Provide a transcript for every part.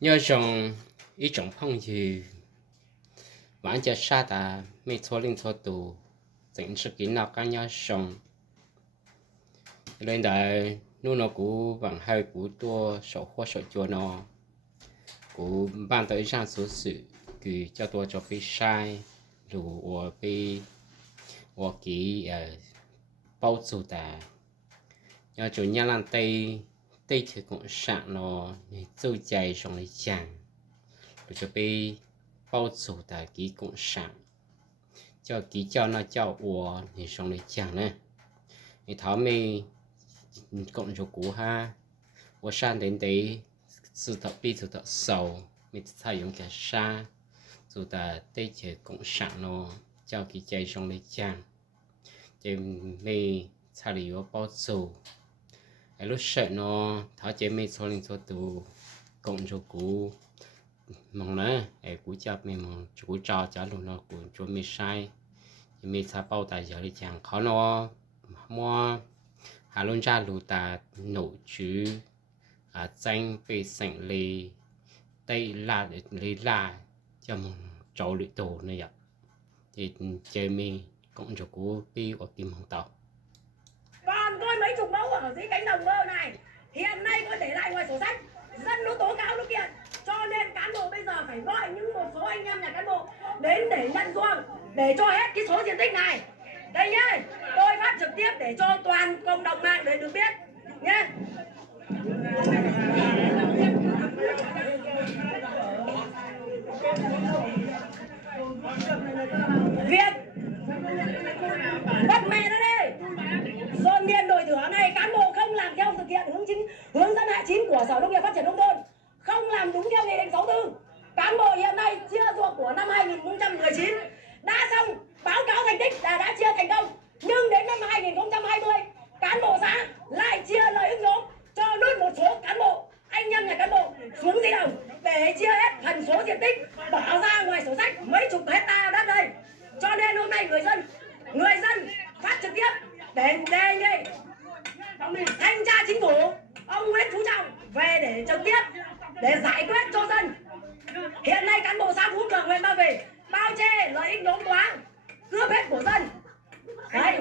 nhớ rằng ý trọng phong thì vẫn chưa xa ta mấy số linh số tù tỉnh sự kiến nào cả nhớ rằng lên đại nu nó cũ bằng hai cũ tua sổ khoa sổ chua nó cũ ban tới sang số sự cứ cho tôi cho cái sai đủ ở cái ở cái bao số ta nhớ chủ nhà làm tây tây thì cũng sẵn nó dâu chạy trong lấy chàng rồi cho cái bao số ta ký cũng sẵn cho ký cho nó cho ủa thì trong lấy chàng nè thì tháo mi cộng cho cũ ha 我上点得石头比石头瘦，没采用个沙，做的对些共上咯，叫佢ใจ上嚟講，就未查理有幫助，喺lúc sợ nó tháo chế mấy số linh số tụ cộng cho cũ mong nữa, ở cũ cho mình mong cũ cho luôn nó cũ cho mình sai, mình sai bao tài giờ đi chẳng khó nó mua hà luôn ra lù ta nổ chứ tranh về sảnh lì tây là để lấy là cho một chỗ lụy tổ này ạ thì chơi mình cũng cho cú đi ở kim hồng tàu còn tôi mấy chục mẫu ở dưới cánh đồng mơ này hiện nay tôi để lại ngoài sổ sách dân nó tố cáo nó kiện cho nên cán bộ bây giờ phải gọi những một số anh em nhà cán bộ đến để nhận ruộng để cho hết cái số diện tích này đây nhé, tôi phát trực tiếp để cho toàn cộng đồng mạng để được biết nhé. Việc bắt mẹ nó đi dồn điền đổi thửa này cán bộ không làm theo thực hiện hướng dẫn 29 của Sở Nông nghiệp Phát triển Nông thôn, không làm đúng theo nghị định 64. Cán bộ hiện nay chia ruộng của năm 2019 đã xong báo cáo thành tích là đã chia thành công, nhưng đến năm 2020 cán bộ xã lại chia lợi ích nhóm cho nốt một số cán bộ anh em nhà cán bộ xuống di đồng để chia hết phần số diện tích bỏ ra ngoài sổ sách mấy chục hecta đất đây. Cho nên hôm nay người dân phát trực tiếp để đề nghị thanh tra chính phủ ông Nguyễn Phú Trọng về để trực tiếp để giải quyết cho dân. Hiện nay cán bộ xã Phú Cường huyện Ba Vì bao che lợi ích nhóm thoáng cướp hết của dân. Đấy.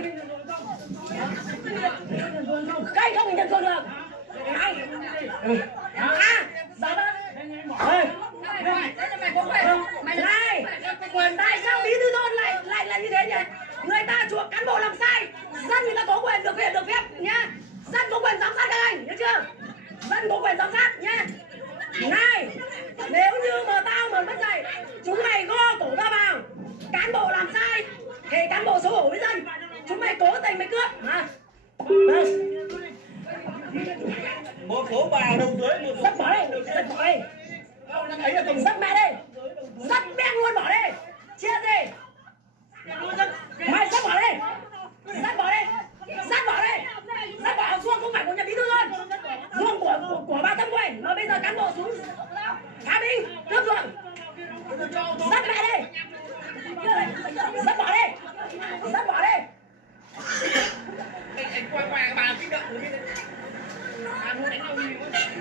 Cây không hình nhận thường được. Giờ đó. Này, tại sao bí thư thôn lại là như thế nhỉ? Người ta chuộc cán bộ làm sai, dân người ta có quyền được phép nhá. Dân có quyền giám sát các anh, nhớ chưa? Dân có quyền giám sát nhá. Này, nếu như mà tao mà mất dạy, chúng mày gõ cổ ra vào, cán bộ làm sai thì cán bộ xấu hổ với dân, chúng mày cố tình mày cướp hả? Một số vào đồng dưới một Rất bỏ đi, rất bỏ đi. Rất mẹ đi, rất beng luôn bỏ đi. Chia gì? Mày rất bỏ đi, rất bỏ đi, rất bỏ đi. Rất bỏ ruộng không phải của nhà bí thư luôn, ruộng của bà Tâm Quyền mà bây giờ cán bộ xuống Thái Bình cướp ruộng. Rất mẹ đi, rất bỏ đi, rất bỏ đi.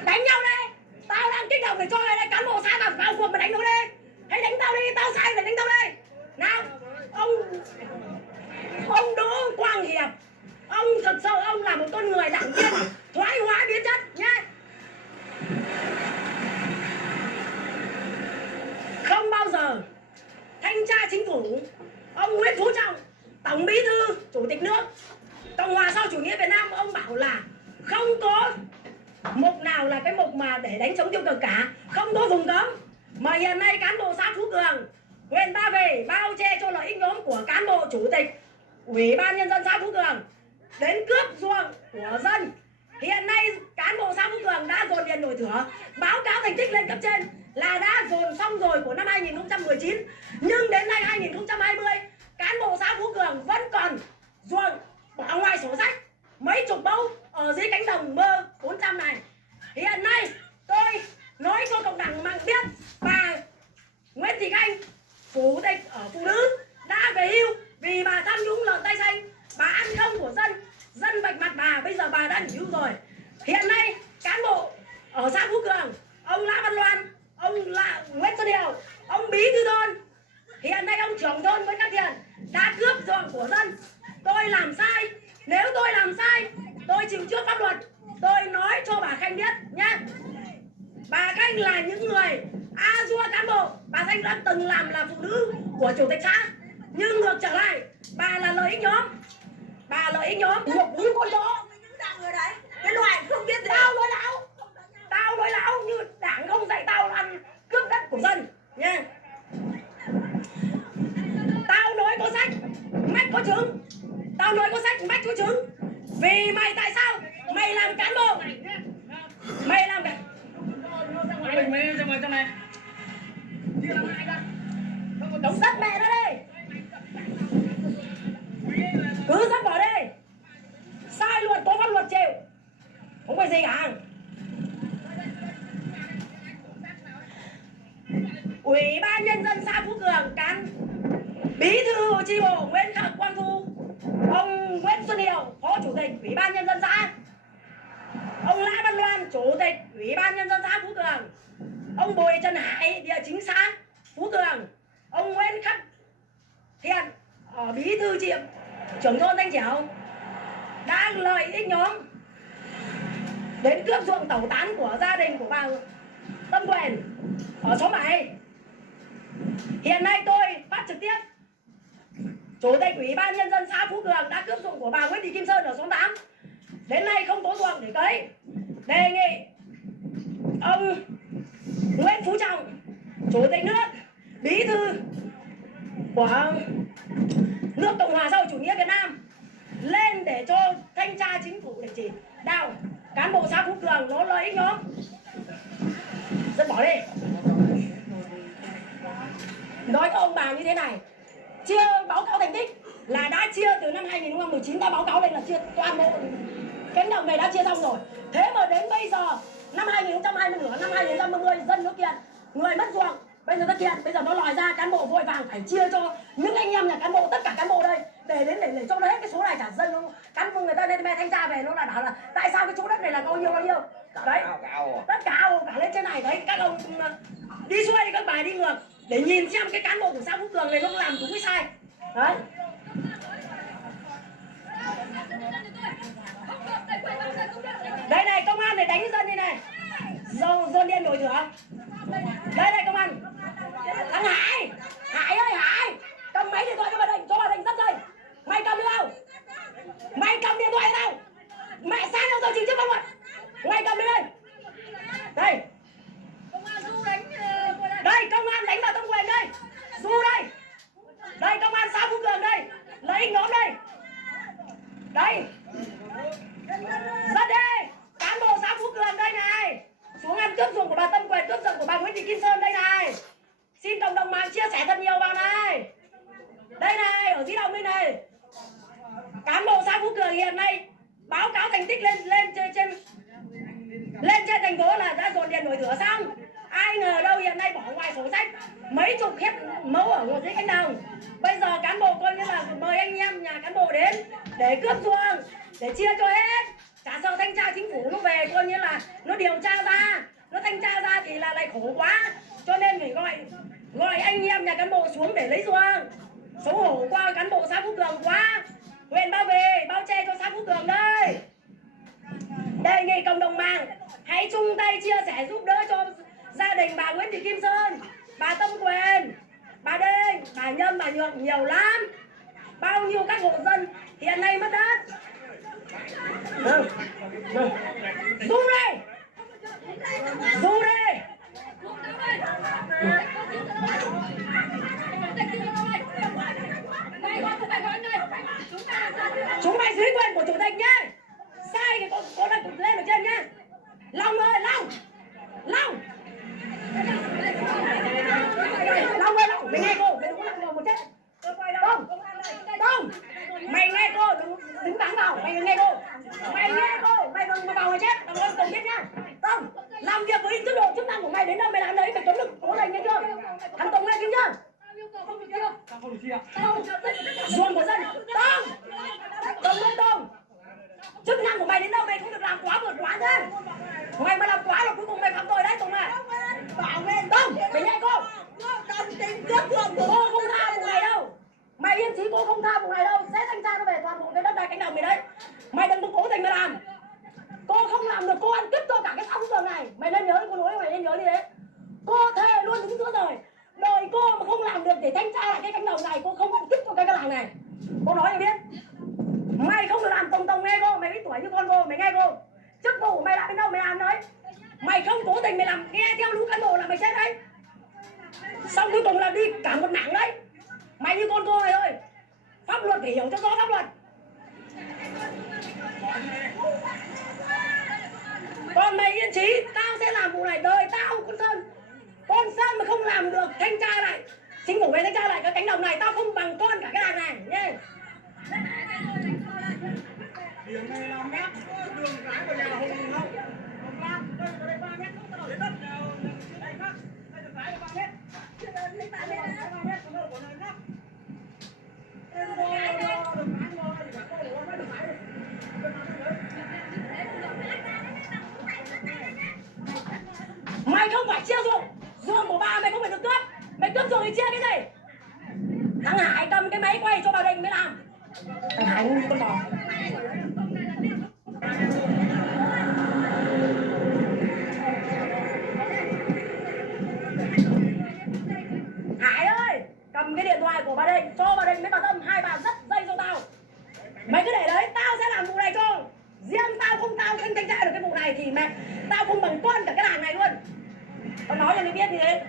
Đánh nhau đây, tao đang kích động để cho đây cán bộ xã vào cuộc mà đánh nó đi. Hãy đánh tao đi, tao sai phải đánh tao đây. Nào, ông Đỗ Quang Hiệp, ông thật sự ông là một con người đảng viên thoái hóa biến chất nhé. Không bao giờ thanh tra chính phủ ông Nguyễn Phú Trọng, Tổng Bí thư Chủ tịch nước Cộng hòa sau chủ nghĩa Việt Nam, ông bảo là không có mục nào là cái mục mà để đánh chống tiêu cực cả, không có vùng cấm. Mà hiện nay cán bộ xã Phú Cường huyện Ba Vì bao che cho lợi ích nhóm của cán bộ chủ tịch Ủy ban Nhân dân xã Phú Cường đến cướp ruộng của dân. Hiện nay cán bộ xã Phú Cường đã dồn điền đổi thửa, báo cáo thành tích lên cấp trên là đã dồn xong rồi của năm 2019. Nhưng đến nay 2020 cán bộ xã Phú Cường vẫn còn ruộng bỏ ngoài sổ sách mấy chục mẫu ở dưới cánh đồng mơ 400 này. Hiện nay tôi nói cho cộng đồng mạng biết bà Nguyễn Thị Anh, chủ tịch ở phụ nữ đã về hưu vì bà tham nhũng lợn tay xanh, bà ăn không của dân vạch mặt bà, bây giờ bà đã nghỉ hưu rồi. Hiện nay cán bộ ở xã Phú Cường, ông Lã Văn Loan ông là Nguyễn Xuân Điều, ông bí thư thôn, hiện nay ông trưởng thôn Nguyễn Khắc Thiện đã cướp ruộng của dân. Tôi làm sai, nếu tôi làm sai, tôi chịu trước pháp luật. Tôi nói cho bà Khanh biết nhé. Bà Khanh là những người dua cán bộ. Bà Khanh đã từng làm là phụ nữ của chủ tịch xã. Nhưng ngược trở lại, bà là lợi ích nhóm. Bà lợi ích nhóm thuộc như con chó. Cái loại không biết gì. Tao nói láo như đảng không dạy tao là ăn cướp đất của dân nha. Tao nói có sách, mách có chứng. Tao nói có sách, mách có chứng. Vì mày tại sao? Mày làm cán bộ. Mày làm cái Mình ra ngoài trong này. đóng đất mẹ nó đi. Cứ dắt bỏ đi. Sai luật có pháp luật chịu. Không phải gì cả. Ủy ban nhân dân xã Phú Cường, cán bí thư chi bộ Nguyễn Khắc Quang Thu, ông Nguyễn Xuân Hiệu, phó chủ tịch Ủy ban nhân dân xã, ông Lã Văn Loan, chủ tịch Ủy ban nhân dân xã Phú Cường, ông Bùi Trần Hải, địa chính xã Phú Cường, ông Nguyễn Khắc Thiện, bí thư chi trưởng thôn Thanh Trẻo đã lợi ích nhóm đến cướp ruộng tẩu tán của gia đình của bà Tâm Quyền ở xóm 7. Hiện nay tôi phát trực tiếp, chủ tịch Ủy ban nhân dân xã Phú Cường đã cướp ruộng của bà Nguyễn Thị Kim Sơn ở xóm 8. Đến nay không có ruộng để cấy. Đề nghị ông Nguyễn Phú Trọng, chủ tịch nước, bí thư của nước Cộng hòa xã hội chủ nghĩa Việt Nam lên để cho thanh tra chính phủ để chỉ đạo cán bộ xã Phú Cường nó lợi ích nhóm. Dân bỏ đi. Nói các ông bà như thế này, chia báo cáo thành tích là đã chia từ năm 2019 đã báo cáo lên là chia toàn bộ cánh đồng này đã chia xong rồi. Thế mà đến bây giờ năm 2020 nửa năm 2050 dân nó kiện, người mất ruộng, bây giờ nó kiện, bây giờ nó lòi ra cán bộ vội vàng phải chia cho những anh em nhà cán bộ, tất cả cán bộ đây để cho nó hết cái số này trả dân. Cán bộ người ta lên mẹ thanh tra về nó là bảo là tại sao cái chỗ đất này là bao nhiêu đấy, tất cả ào cả lên trên này đấy. Các ông đi xuôi các bà đi ngược để nhìn xem cái cán bộ của xã Phú Cường này nó làm đúng cái sai đấy. Đây này, công an này đánh dân đây này, dồn điện đổi thửa. Đây này công an, thằng Hải, Hải ơi Hải, cầm máy điện thoại cho bà Định dắt dây. Mày cầm được không? Mày cầm điện thoại đâu? Mẹ sai đâu rồi chịu trước pháp luật. Mày cầm đi đây. Đây. Đây công an đánh vào Tâm Quyền đây. Du đây. Đây công an xã Phú Cường đây. Lấy nhóm đây. Đây. Dắt đi. Cán bộ xã Phú Cường đây này. Xuống ăn cướp ruộng của bà Tâm Quyền, cướp ruộng của bà Nguyễn Thị Kim Sơn đây này. Xin cộng đồng mạng chia sẻ thật nhiều vào này. Đây này, ở Di Động đây này. Cán bộ xã Phú Cường hiện nay báo cáo thành tích lên trên thành phố là đã dồn điện đổi thửa xong. Ai ngờ đâu hiện nay bỏ ngoài sổ sách mấy chục hết mẫu ở dưới cánh đồng. Bây giờ cán bộ coi như là mời anh em nhà cán bộ đến để cướp ruộng, để chia cho hết. Chả sợ thanh tra chính phủ nó về coi như là nó điều tra ra, nó thanh tra ra thì là lại khổ quá. Cho nên phải gọi anh em nhà cán bộ xuống để lấy ruộng. Xấu hổ qua cán bộ xã Phú Cường quá. Huyện bao về, bao che cho xã Phú Cường đây. Đề nghị cộng đồng mạng hãy chung tay chia sẻ giúp đỡ cho gia đình bà Nguyễn Thị Kim Sơn, bà Tâm Quyền, bà Đinh, bà Nhâm, bà Nhượng nhiều lắm. Bao nhiêu các hộ dân hiện nay mất đất. Rung đây. Rung đây. Chúng mày dưới quyền của chủ tịch nhá. Sai thì có đặt lên ở trên nhá. Long ơi, Long. Long. Long ơi, Long. Mày nghe cô, mày đừng có làm một chết. Không. Không. Mày nghe cô, đứng bắn vào. Mày nghe cô. Mày nghe cô, mày đừng mà vào mà chết. Đừng có cùng biết nhá. Không. Làm việc với chức độ chức năng của mày đến đâu mày làm đấy, mày chống được cố này nghe chưa? Thằng Tùng nghe chưa? Ruộng của dân. Không. Tùng lên Tùng. Chức năng của mày đến đâu mày không được làm quá vượt quá thế. Mày mà làm quá là cuối cùng mày phạm tội đấy Tùng à. Bảo vệ nên nhớ, cô nói mày nên nhớ như thế. Cô thề luôn đứng giữa rồi. Đời cô mà không làm được để thanh tra lại cái cánh đồng này, cô không hạnh phúc cho cái làng này. Cô nói mày biết. Mày không được làm tổng nghe cô, mày biết tuổi như con cô, mày nghe cô. Chức vụ của mày làm đến đâu mày làm đấy. Mày không cố tình mày làm nghe theo lũ cán bộ là mày chết đấy. Xong cuối cùng là đi cả một mảng đấy. Mày như con cô này thôi. Pháp luật phải hiểu cho rõ pháp luật. Còn mày yên trí, tao sẽ làm vụ này, đời tao con Sơn. Con Sơn mà không làm được thanh tra lại, chính phủ về thanh tra lại cái cánh đồng này, tao không bằng con cả cái làng này nhé. Đường này làm mét, đường cái của nhà Hùng không? Hùng làm, đây 3 mét, đến đất đây khác, đây đường cái 3 mét. Lấy 3 mét, 3 mét, còn đâu của này khác. Đây đường cái ngồi, thì cả cô của mấy đường cái. Mày không phải chia ruộng, ruộng của bà mày không phải được cướp. Mày cướp ruộng thì chia cái gì? Thằng Hải cầm cái máy quay cho bà Đình mới làm. Thằng Hải ngu như con bò. Hải ơi, cầm cái điện thoại của bà Đình, cho bà Đình với bà Tâm, hai bà dắt dây cho tao. Mày cứ để đấy, tao sẽ làm vụ này cho. Riêng tao không thanh tra được cái vụ này thì mẹ, tao không bằng con cả cái làng này luôn. Tao nói cho mày biết như thế.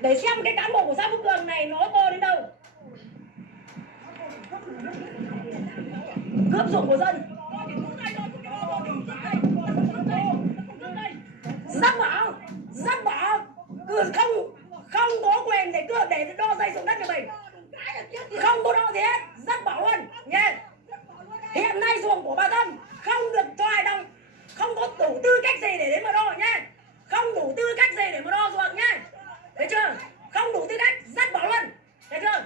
Để xem cái cán bộ của xã Phúc Cường này nó to đến đâu. Cướp ruộng của dân. Dắt bỏ, cứ không có quyền để cướp để đo dây ruộng đất cho mình. Không có đo gì hết, dắt bỏ luôn nha. Hiện nay ruộng của bà Tâm không được cho ai đâu, không có đủ tư cách gì để đến mà đo nhé. Không đủ tư cách gì để mà đo ruộng nhé. Thấy chưa? Không đủ tư cách, dắt bỏ luôn. Thấy chưa?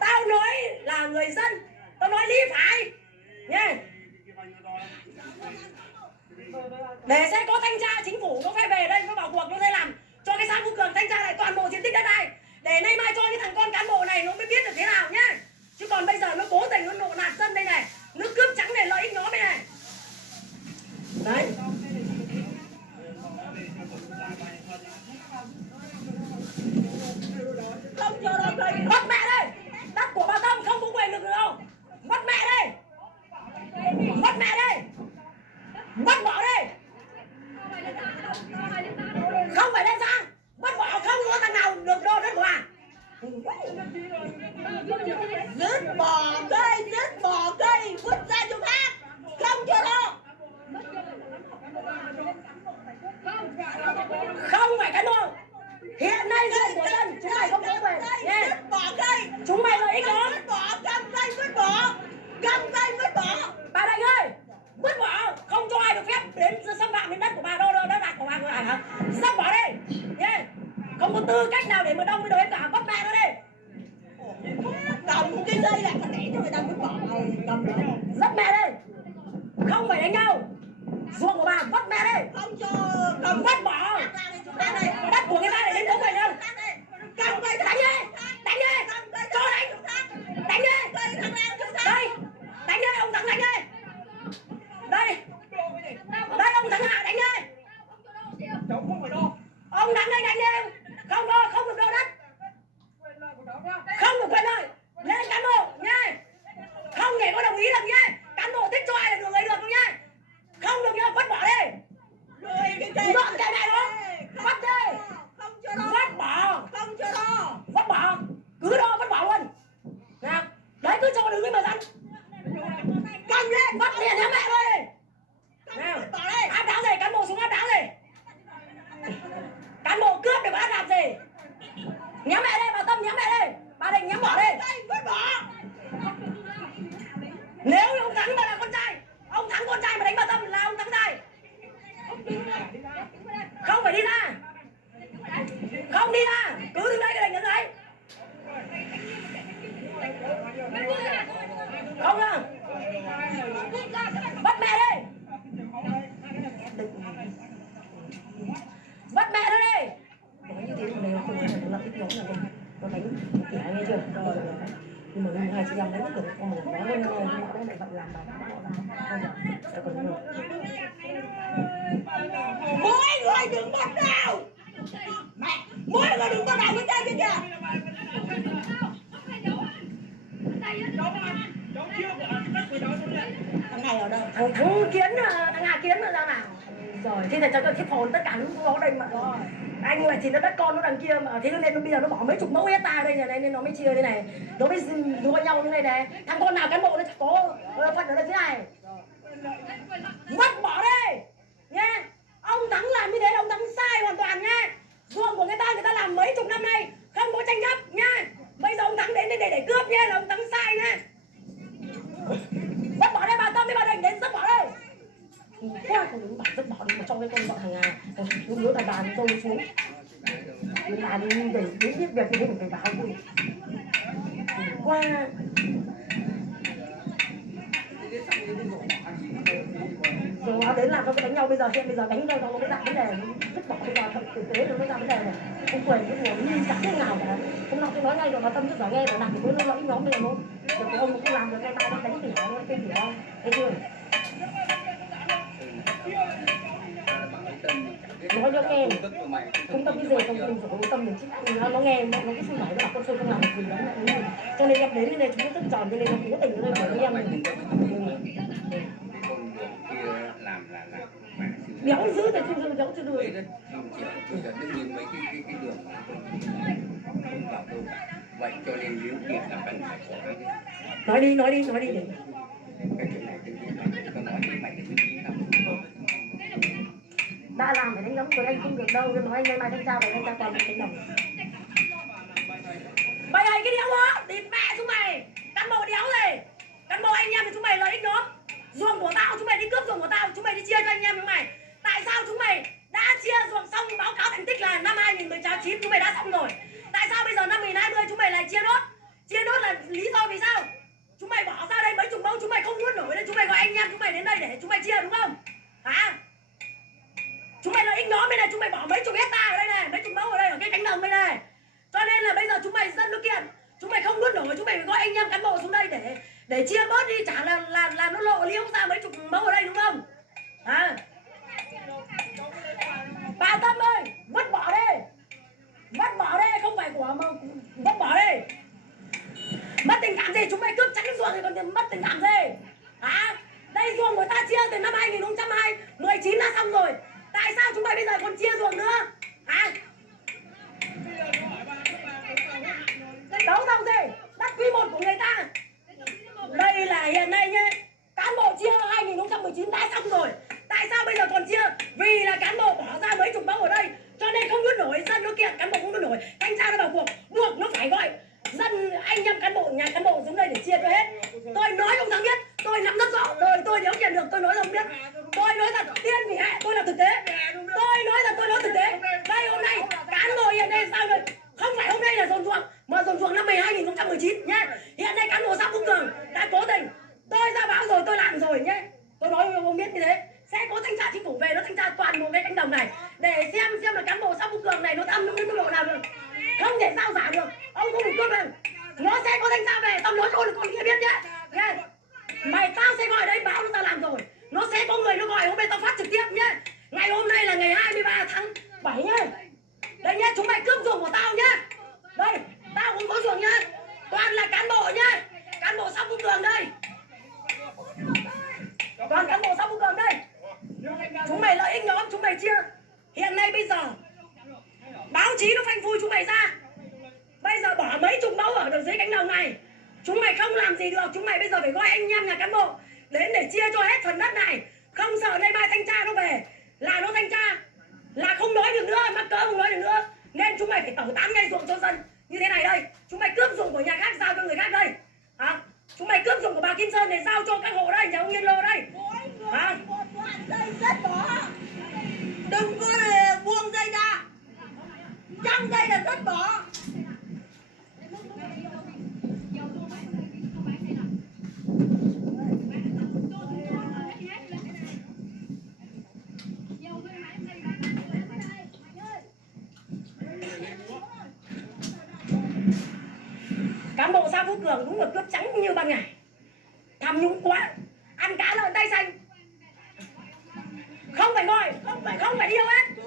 Tao nói là người dân, tao nói lý phải nhé. Để sẽ có thanh tra chính phủ nó phải về đây, nó vào cuộc, nó sẽ làm cho cái xã Phú Cường thanh tra lại toàn bộ diện tích đất này. Để nay mai cho những thằng con cán bộ này nó mới biết được thế nào nhé. Chứ còn bây giờ nó cố tình nó nộ nạt dân đây này, nó cướp trắng để lợi ích nó đây này. Đấy. Không cho đâu đây. Bắt mẹ đây. Đất của bà Tâm không có quyền được đâu. Bắt mẹ đây. Bắt mẹ đây. Bắt bỏ đây. Không phải lên sang. Bắt bỏ, không có thằng nào được đo đất của bà. Dứt bỏ cây, vứt ra chỗ khác. Không cho đâu. Không phải cán bộ. Hiện nay ruộng của dân chúng mày không có quyền nhé. Bỏ cây. Chúng mày lợi ích đó. Vứt bỏ, cầm cây vứt bỏ. Cầm cây vứt bỏ. Bà Lệnh ơi, vứt bỏ, không cho ai được phép đến xâm phạm đến đất của bà, đo đất đạc của bà người hả? Dắt bỏ đi nhé. Không có tư cách nào để mà đông với đồ hết cả, bắt mẹ nó đi. Cầm cái dây lại còn để cho người ta vứt bỏ. Cầm đó. Dắt mẹ đi. Không phải đánh nhau. Ruộng của bà bắt mẹ đi. Không cho cầm bắt bỏ. Đất của người ta để đến chỗ mày đâu. Cầm cây đánh đi. Đánh đi. Cho đánh. Đánh đi. Đây. Đánh đi ông Thắng, đánh đi. Đây. Đây ông Thắng Hạ đánh đi. Ông Thắng đây đánh đi. Không được đo đất. Không được quyền lợi. Lên cán bộ nhé. Không để có đồng ý được nhé. Cán bộ thích cho ai là được ấy được không nhé. Không được nhá, vứt bỏ đi. Dọn cái này đó. Vứt đi. Vứt bỏ. Không cho đo. Vứt bỏ. Cứ đo vứt bỏ luôn. Nào. Đấy cứ cho đứng đấy mà dân. Cầm lên. Vứt liền theo mẹ luôn đi. Nào. Áp đảo gì, cán bộ xuống áp đảo gì. Cán bộ cướp để mà áp đảo gì. Nhắm mẹ đây, bà Tâm nhắm mẹ đây. Bà Định nhắm bỏ đi. Vứt bỏ. Nếu ông Thắng mà là con trai, ông Thắng con trai mà đánh bà Tâm là ông Thắng trai. Không phải đi ra. Không đi ra. Cứ đứng đây cái Định đứng đấy. Không à. Bắt mẹ đi. Bắt mẹ nó đi. Nói như thế thì này không phải là thích nó là nó đánh thì ai nghe chưa? Nhưng mà hai chị em đấy nó con một nó lên nó lại bận làm bài. Còn người đừng có nào. Mẹ, mỗi người đừng có nào như thế kia kìa. Cháu chưa bỏ cái đất của cháu xuống đây. Thằng này ở đâu? Thằng Kiến, thằng Hà Kiến là ra nào? Rồi, thế thì cho cái hồn tất cả những có đây mà rồi. Anh mà chỉ nó đất con nó đằng kia mà thế nên bây giờ nó bỏ mấy chục mẫu hecta đây này nên nó mới chia thế này. Nó mới đua nhau như này này. Thằng con nào cán bộ nó chỉ có phần ở đây thế này. Vứt bỏ đi nha. Ông Thắng làm như thế là ông Thắng sai hoàn toàn nha. Ruộng của người ta làm mấy chục năm nay không có tranh chấp nha. Bây giờ ông Thắng đến để cướp nha là ông Thắng sai nha. Vứt bỏ đây bà Tâm với bà Đình đến vứt bỏ đây. Quá không đúng bảo vứt bỏ đi mà cho cái con bọn thằng nhớ thằng bà trôi xuống. Bà đi để biết việc thì mình phải bảo vui. Qua rồi nó đến làm cho cái đánh nhau bây giờ hiện bây giờ đánh nhau nó mới ra vấn đề vứt bỏ bây giờ thực tế nó mới ra vấn đề này không quyền cái nguồn như chẳng thế nào cả không nào tôi nói ngay rồi mà Tâm rất giỏi nghe rồi làm thì mới nó lợi nhóm bây giờ nó cái ông cũng làm được cái tay nó đánh tỉ nó tên tỉ không thấy chưa nói cho nghe không Tâm cái gì không Tâm mình chính nó nghe nó cứ suy nghĩ nó bảo con Xuân không làm được gì đó cho nên em đến đây chúng nó rất tròn cho nên nó cố tình nó để em mình béo dữ thì không béo chưa được bây giờ đương nhiên mấy cái đường không vào đâu cả vậy cho nên nếu việc là cần phải có cái nói đi để cái chuyện này tôi nói với mày thì đã làm phải đánh đấm của anh không được đâu nên nói anh mai thanh tra và thanh tra toàn đánh đấm mày này cái đéo đó địt mẹ chúng mày cán bộ đéo này cán bộ anh em thì chúng mày lợi ích đó ruộng của tao chúng mày đi cướp ruộng của tao chúng mày đi chia cho anh em chúng mày tại sao chúng mày đã chia ruộng xong báo cáo thành tích là năm 2019 chúng mày đã xong rồi tại sao bây giờ năm 2020 chúng mày lại chia nốt là lý do vì sao chúng mày bỏ ra đây mấy chục mẫu chúng mày không nuốt nổi nên chúng mày gọi anh em chúng mày đến đây để chúng mày chia đúng không hả chúng mày lợi ích nhóm đây này chúng mày bỏ mấy chục hecta ở đây này mấy chục mẫu ở đây ở cái cánh đồng đây này cho nên là bây giờ chúng mày dân nó kiện chúng mày không nuốt nổi chúng mày phải gọi anh em cán bộ xuống đây để chia bớt đi chả là nó lộ liễu ra mấy chục mẫu ở đây đúng không hả bà Tâm ơi vứt bỏ đây không phải của mà vứt bỏ đây mất tình cảm gì chúng mày cướp trắng ruộng thì còn mất tình cảm gì hả đây ruộng của ta chia từ năm 2019 đã xong rồi tại sao chúng mày bây giờ còn chia ruộng nữa hả đấu thầu gì đất quý 1 của người ta đây là hiện nay nhé cán bộ chia 2019 đã xong rồi tại sao bây giờ còn chia vì là cán bộ bỏ ra mấy chục mẫu ở đây cho nên không nuốt nổi dân nó kiện cán bộ không nuốt nổi thanh tra nó vào cuộc buộc nó phải gọi dân anh em cán bộ nhà cán bộ xuống đây để chia cho hết tôi nói ông Thắng biết tôi nắm rất rõ đời tôi nếu tiền được tôi nói ông biết tôi nói thật tiên vì hệ tôi là thực tế tôi nói thật tôi nói thực tế đây hôm nay cán bộ hiện nay sao rồi không phải hôm nay là dồn ruộng mà dồn ruộng năm 2019 nhé hiện nay cán bộ xã Phúc Cường đã cố tình tôi ra báo rồi tôi làm rồi nhé tôi nói ông biết như thế sẽ có thanh tra chính phủ về nó thanh tra toàn bộ cái cánh đồng này để xem là cán bộ xã Phúc Cường này nó tham nhũng đến mức độ nào được không thể sao giả được ông không được cướp lên nó sẽ có thanh tra về tao nói cho con kia biết nhé nghe mày tao sẽ gọi đấy báo nó tao làm rồi nó sẽ có người nó gọi hôm nay tao phát trực tiếp nhé ngày hôm nay là ngày 23 tháng 7 nhé đây nhé chúng mày cướp ruộng của tao nhé đây tao cũng có ruộng nhá toàn là cán bộ nhá cán bộ xã Phúc Cường đây toàn cán bộ xã Phúc Cường đây chúng mày lợi ích nhóm chúng mày chia hiện nay bây giờ báo chí nó phanh phui chúng mày ra bây giờ bỏ mấy chục mẫu ở dưới cánh đồng này chúng mày không làm gì được chúng mày bây giờ phải gọi anh em nhà cán bộ đến để chia cho hết phần đất này không sợ nay mai thanh tra nó về là nó thanh tra là không nói được nữa mắc cỡ không nói được nữa nên chúng mày phải tẩu tán ngay ruộng cho dân như thế này đây chúng mày cướp ruộng của nhà khác giao cho người khác đây hả chúng mày cướp ruộng của bà Kim Sơn để giao cho các hộ đây nhà ông Yên Lô đây hả đây rất bỏ đừng có buông dây ra trong đây là rất bỏ cán bộ xã Phú Cường đúng là cướp trắng như ban ngày tham nhũng quá ăn cá lợn tay xanh không phải ngồi không phải yêu hết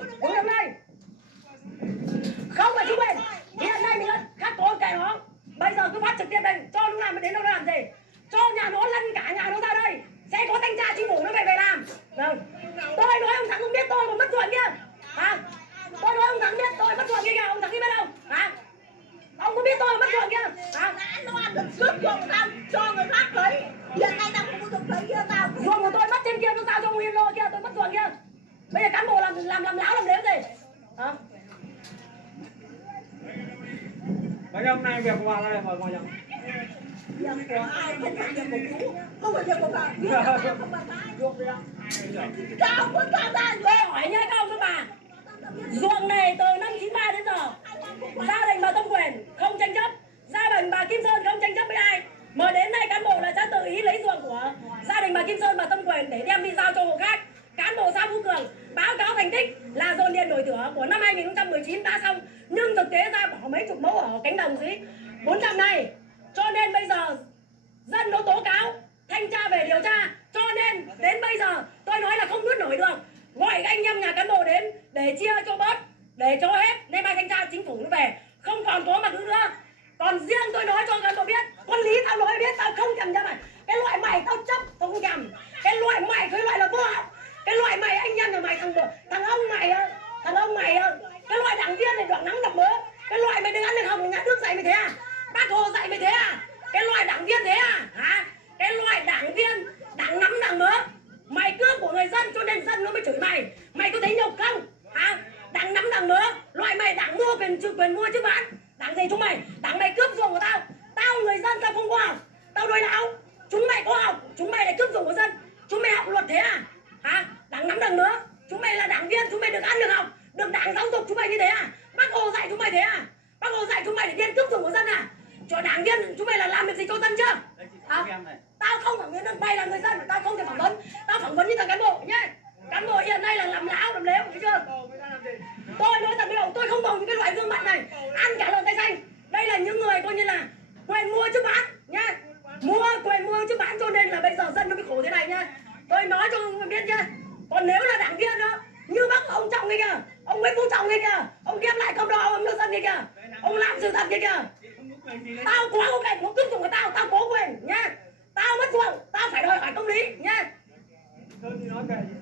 hôm nay việc của bà là mời mọi người. Việc của ai không phải việc của chú, không phải việc của bà, việc của bà không bà ai. Ruộng đi ạ. Cao có cao ra Tôi hỏi nhá các ông các bà, ruộng này từ năm 93 đến giờ, gia đình bà Tâm Quyền không tranh chấp, gia đình bà Kim Sơn không tranh chấp với ai, mà đến nay cán bộ là sẽ tự ý lấy ruộng của gia đình bà Kim Sơn, bà Tâm Quyền để đem đi giao cho hộ khác. Cán bộ xã Phú Cường báo cáo thành tích là dồn điền đổi thửa của năm 2019 đã xong, nhưng thực tế ra bỏ mấy chục mẫu ở cánh đồng dưới 400 này, cho nên bây giờ dân nó tố cáo, thanh tra về điều tra, cho nên đến bây giờ tôi nói là không nuốt nổi được, gọi anh em nhà cán bộ đến để chia cho bớt, để cho hết, nên mai thanh tra chính phủ nó về không còn có mặt nữa. Còn riêng tôi nói cho cán bộ biết, con lý tao nói biết, tao không thèm cho mày, cái loại mày tao chấp, tao không thèm, cái loại mày cái loại là vô học, cái loại mày anh em nhà mày thằng ông mày cái loại đảng viên này đoạn nắng đập mỡ, cái loại mày đừng ăn được học của nhà nước dạy mày thế à, bác Hồ dạy mày thế à, cái loại đảng viên thế à hả, cái loại đảng viên đảng nắm đảng mỡ, mày cướp của người dân cho nên dân nó mới chửi mày, mày có thấy nhục không hả, đảng nắm đảng mỡ, loại mày đảng mua quyền mua chứ bán, đảng gì chúng mày, đảng mày cướp ruộng của tao, tao người dân tao không có học, tao đòi nào, chúng mày có học, chúng mày lại cướp ruộng của dân, chúng mày học luật thế à hả, đảng nắm đảng mỡ, chúng mày là đảng viên, chúng mày được ăn được học, được đảng giáo dục chúng mày như thế à, bác Hồ dạy chúng mày thế à, bác Hồ dạy chúng mày để điên cướp ruộng của dân à, cho đảng viên chúng mày là làm được gì cho dân chưa hả? Tao không phỏng vấn, mày là người dân, tao không thể phỏng vấn, tao phỏng vấn như thằng cán bộ nhé, cán bộ hiện nay là làm láo làm lếu, thấy chưa? Tôi nói thật với ông, tôi không bầu những cái loại gương mặt này, ăn cả lợn tay xanh, đây là những người coi như là quyền mua chứ bán nhá, quyền mua chứ bán, cho nên là bây giờ dân nó bị khổ thế này nhá, tôi nói cho ông biết nhá, còn nếu là đảng viên đó, như bác ông Trọng kia kìa, ông Nguyễn Phú Trọng kia kìa, ông đem lại công đo ông nước dân kia kìa, ông làm sự thật kia kìa, tao có cái nó cướp ruộng của tao, tao có quyền nhá, tao mất ruộng, tao phải đòi hỏi công lý nhá,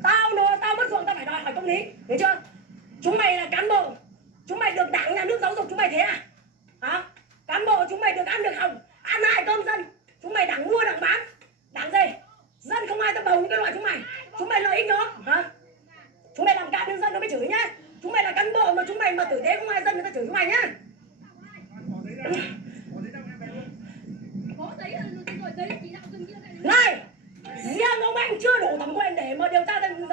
tao mất ruộng tao phải đòi hỏi công lý, hiểu chưa? Chúng mày là cán bộ, chúng mày được đảng nhà nước giáo dục chúng mày thế à hả, cán bộ chúng mày được ăn được học, ăn hai cơm dân, chúng mày đảng mua đảng bán, đảng gì dân không ai ta bầu những cái loại chúng mày lợi ích đó hả, chúng mày làm cạn nhân dân nó mới chửi nhá, chúng mày là cán bộ mà chúng mày mà tử tế không ai dân người ta chửi chúng mày nhá. Này, riêng ông anh chưa đủ thẩm quyền để mà điều tra thêm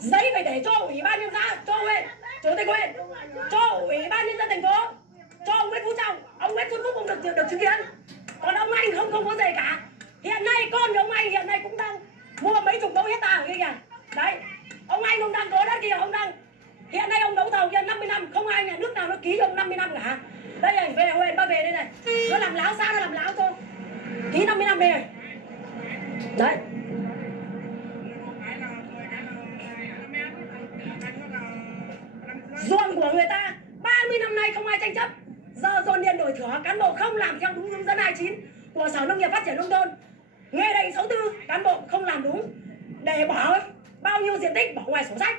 giấy phải để cho ủy ban nhân dân, cho huyện, chủ tịch huyện, cho ủy ban nhân dân thành phố, cho ông Nguyễn Phú Trọng, ông Nguyễn Xuân Phúc cũng được chứng kiến. Còn ông anh không có gì cả. Hiện nay con của ông anh hiện nay cũng đang mua mấy chục mẫu hectare ở kia kìa. Đấy, ông anh ông đang có đất kia, ông đang hiện nay ông đấu thầu kia 50 năm, không ai nhà nước nào nó ký cho ông 50 năm cả. Đây này, về huyện ba về đây này, nó làm láo sao nó làm láo cho ký 50 năm đây này. Đấy. Ruộng của người ta 30 năm nay không ai tranh chấp, giờ dồn điền đổi thửa, cán bộ không làm theo đúng hướng dẫn 29 của Sở Nông nghiệp Phát triển Nông thôn, Nghị định 64 cán bộ không làm đúng, để bỏ bao nhiêu diện tích bỏ ngoài sổ sách.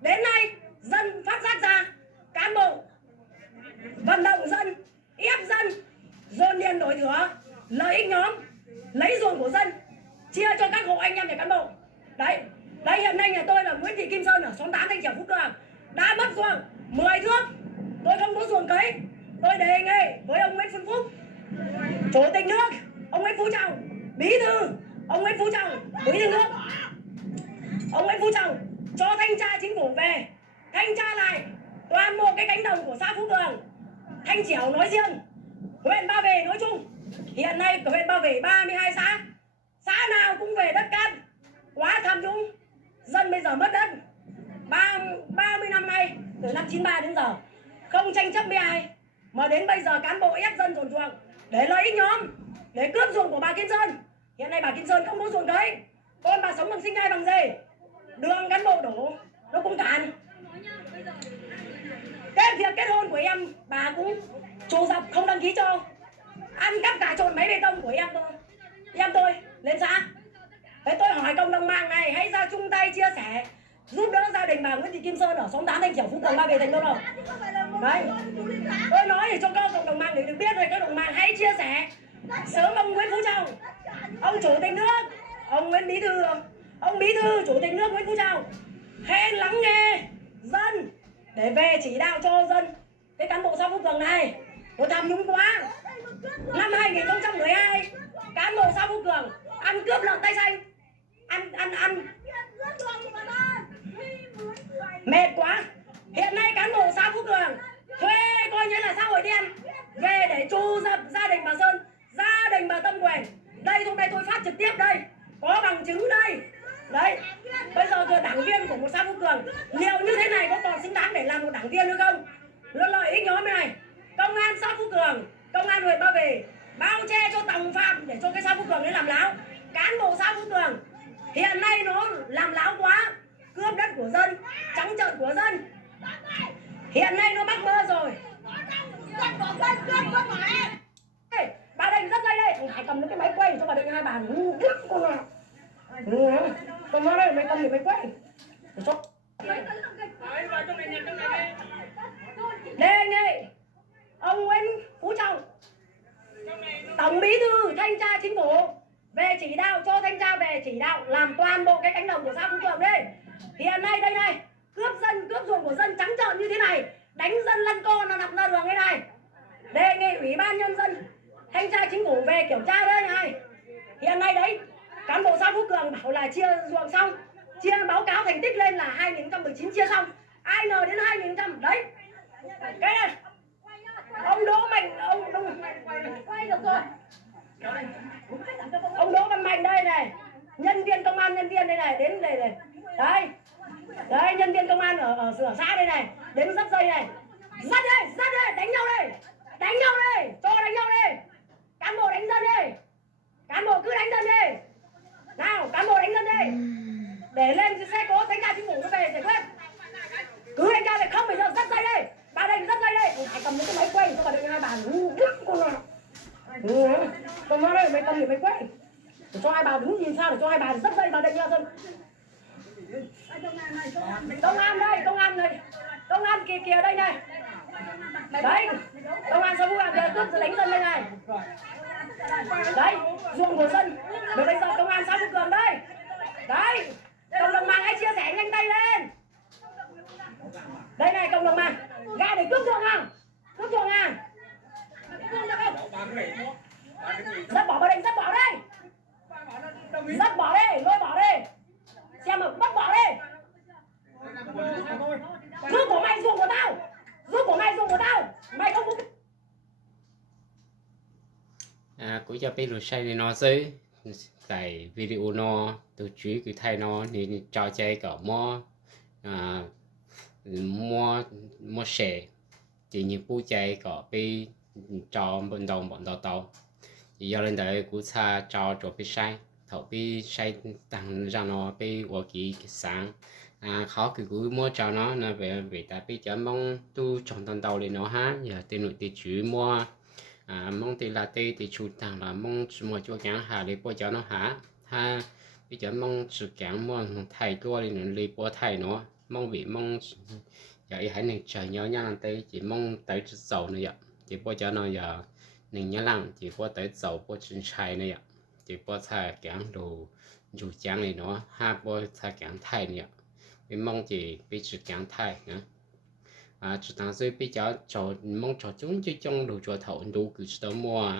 Đến nay dân phát giác ra, cán bộ vận động dân, ép dân dồn điền đổi thửa, lợi ích nhóm, lấy ruộng của dân chia cho các hộ anh em nhà cán bộ. Đấy, đây hiện nay nhà tôi là Nguyễn Thị Kim Sơn ở xóm 8 Thanh Trèo Phú Cường đã mất ruộng 10 thước, tôi không có ruộng cấy. Tôi đề nghị với ông Nguyễn Xuân Phúc, chủ tịch nước, ông Nguyễn Phú Trọng, bí thư ông Nguyễn Phú Trọng, bí thư nước, ông Nguyễn Phú Trọng cho thanh tra chính phủ về thanh tra lại toàn bộ cái cánh đồng của xã Phú Cường, Thanh Trèo nói riêng, huyện Ba Vì nói chung. Hiện nay của huyện Ba Vì 32 xã, xã nào cũng về đất cát, quá tham nhũng, dân bây giờ mất đất. 30 năm nay, từ năm 93 đến giờ không tranh chấp với ai, mà đến bây giờ cán bộ ép dân dồn ruộng để lợi ích nhóm, để cướp ruộng của bà Kim Sơn. Hiện nay bà Kim Sơn không có ruộng cấy, con bà sống bằng sinh nhai bằng gì, đường cán bộ đổ nó cũng cản. Việc kết hôn của em bà cũng chủ dập không đăng ký cho, ăn cắp cả trộn máy bê tông của em tôi lên xã. Thế tôi hỏi cộng đồng mạng này hãy ra chung tay chia sẻ giúp đỡ gia đình bà Nguyễn Thị Kim Sơn ở xóm 8 Thanh Trèo Phú Cường Ba Vì thành đô rồi. Đấy, tôi nói để cho các cộng đồng mạng để được biết rồi, các cộng đồng mạng hãy chia sẻ sớm ông Nguyễn Phú Trọng, ông chủ tịch nước, ông Nguyễn Bí thư, ông Bí thư chủ tịch nước Nguyễn Phú Trọng hãy lắng nghe dân để về chỉ đạo cho dân cái cán bộ xã Phú Cường này Có tham nhũng quá. Năm 2012 cán bộ xã Phú Cường ăn cướp lợn tay xanh, ăn mệt quá. Hiện nay cán bộ xã Phú Cường thuê coi như là xã hội đen về để tru dập gia đình bà Sơn, gia đình bà Tâm Quyền. Đây hôm nay tôi phát trực tiếp đây, có bằng chứng đây. Đấy, bây giờ đảng viên của một xã Phú Cường liệu như thế này có còn xứng đáng để làm một đảng viên nữa không? Lợi ích nhóm này, công an xã Phú Cường, công an huyện Ba Vì bao che cho tòng phạm để cho cái xã Phú Cường ấy làm láo. Cán bộ xã Phú Cường hiện nay nó làm láo quá, cướp đất của dân, trắng trợn của dân. Hiện nay nó bắt bơ rồi. Ê, bà Định rất dây đây, hãy cầm cái máy quay cho bà Định hai bà con nào. Con nó đây, mày cầm thì mày quay. Đề nghị ông Nguyễn Phú Trọng, Tổng Bí thư Thanh tra Chính phủ về chỉ đạo cho thanh tra về chỉ đạo làm toàn bộ cái cánh đồng của xã Phú Cường đây. Hiện nay đây này, cướp dân, cướp ruộng của dân trắng trợn như thế này, đánh dân lăn co nó nằm ra đường thế này. Đề nghị Ủy ban Nhân dân Thanh tra Chính phủ về kiểm tra đây này. Hiện nay đấy, cán bộ xã Phú Cường bảo là chia ruộng xong, chia báo cáo thành tích lên là 2019 chia xong, ai ngờ đến 2000 đấy. Cái này ông Đỗ Mạnh, quay được rồi. Ông Đỗ Văn Mạnh đây này, nhân viên công an, nhân viên đây này, đến đây này. Đấy, nhân viên công an ở xã đây này, đến dắt dây này. Dắt đây, đánh nhau đây, cho đánh nhau đây. Cán bộ đánh dân đi, cán bộ cứ đánh dân đi. Nào, cán bộ đánh dân đi. Để lên xe có thanh tra chính phủ nó về giải quyết. Cứ thanh tra này không bây giờ dắt dây đây. Bà đây dắt dây đây. Hãy cầm cái máy quay cho bà đây hai bà con nào. Con nó đây, mày cầm thì mày quay. Để cho hai bà đứng nhìn sao để cho hai bà dắt dây bà đây nha dân. Công an đây, công an kìa đây này. Đấy, công an xã Phú Cường kìa, cướp đánh dân đây này. Đấy, ruộng của dân. Rồi bây giờ công an xã Phú Cường đây. Đấy, cộng đồng mạng hãy chia sẻ nhanh tay lên. Đây này cộng đồng mạng, gà để cướp ruộng à? Cướp ruộng à? Dắt bỏ bà Định, dắt bỏ đây. Dắt bỏ đây, lôi bỏ đây. Xem mà bắt bỏ đây. Rút của mày ruộng của tao. Mày không có cũng cho biết luật sai nó dưới tại video nó tôi chú cái thay nó nên cho chơi cả mua xe chỉ những bút chơi cả bị cho bọn đầu thì do lên đấy cũng xa cho bị sai thầu bị sai tăng ra nó bị của cái sáng khó cứ mua cho nó là về tại bị cho mong tu trong đầu lên nó ha giờ tiền nội tiền chú mua mong tiền là tiền thì chủ thằng là mong mua cho cái hà để mua cho nó hả ha bây giờ mong sự kiện mua thầy tua thì lấy mua thầy nó mong vì mong vậy hãy nên chờ nhau nha tới chỉ mong tới dầu này ạ chỉ mua cho nó giờ nên nhớ lăng chỉ mua tới dầu mua chân chai này ạ chỉ mua thầy kiện đồ dù chẳng này nó ha mua thầy kiện thầy này ạ vì mong chỉ bị sự kiện thầy nữa chúng ta sẽ bây giờ cho mong cho chúng chỉ trong đồ cho thầu đủ cứ cho mua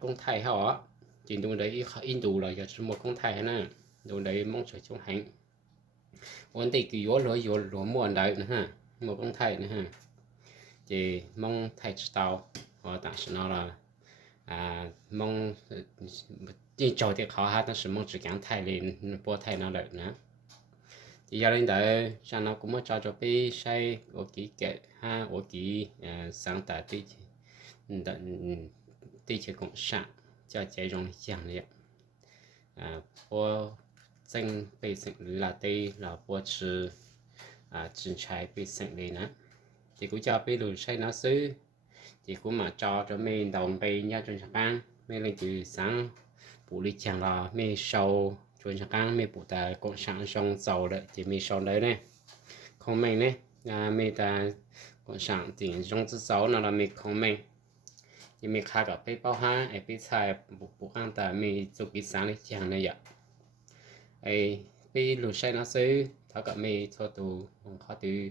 công thầy họ chỉ đồ đấy in đủ là cho mua công thầy nữa đồ đấy mong cho chúng hành vấn đề cứ vô lúa mua đấy nữa ha mua công thầy nữa ha chỉ mong thầy tàu họ tại sao nó là mong chỉ cho thì khó ha但是mong只讲thầy lên mua thầy nó được nữa thì giờ lên đấy cho nó cũng cho bị sai ở cái ha ở cái sáng tạo tí chế cộng sản cho chế dùng chẳng này bộ danh bị sinh là tí là bộ trừ chính trái bị sinh đi nữa thì cũng cho bị lùi sai nó xứ thì cũng mà cho mình đồng bị nha trong sáng ban mình lên từ sáng bộ đi chẳng là mình sâu chuẩn chắc ăn mình phụ ta cộng sản trong dầu đấy chỉ mình sau đấy này không mình này mình ta cộng sản thì trong thứ sáu nó là mình không mình thì mình khai cả cái bao ha ấy cái xài bộ ăn ta mình chụp cái sáng này chẳng này vậy ấy cái lúa xay nó xứ tháo cả mình cho tù không khó từ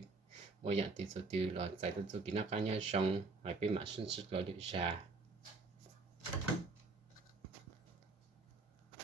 mỗi dạng thì số từ là giải tự số kỹ năng cá nhân xong phải bên mà sinh sức là được ra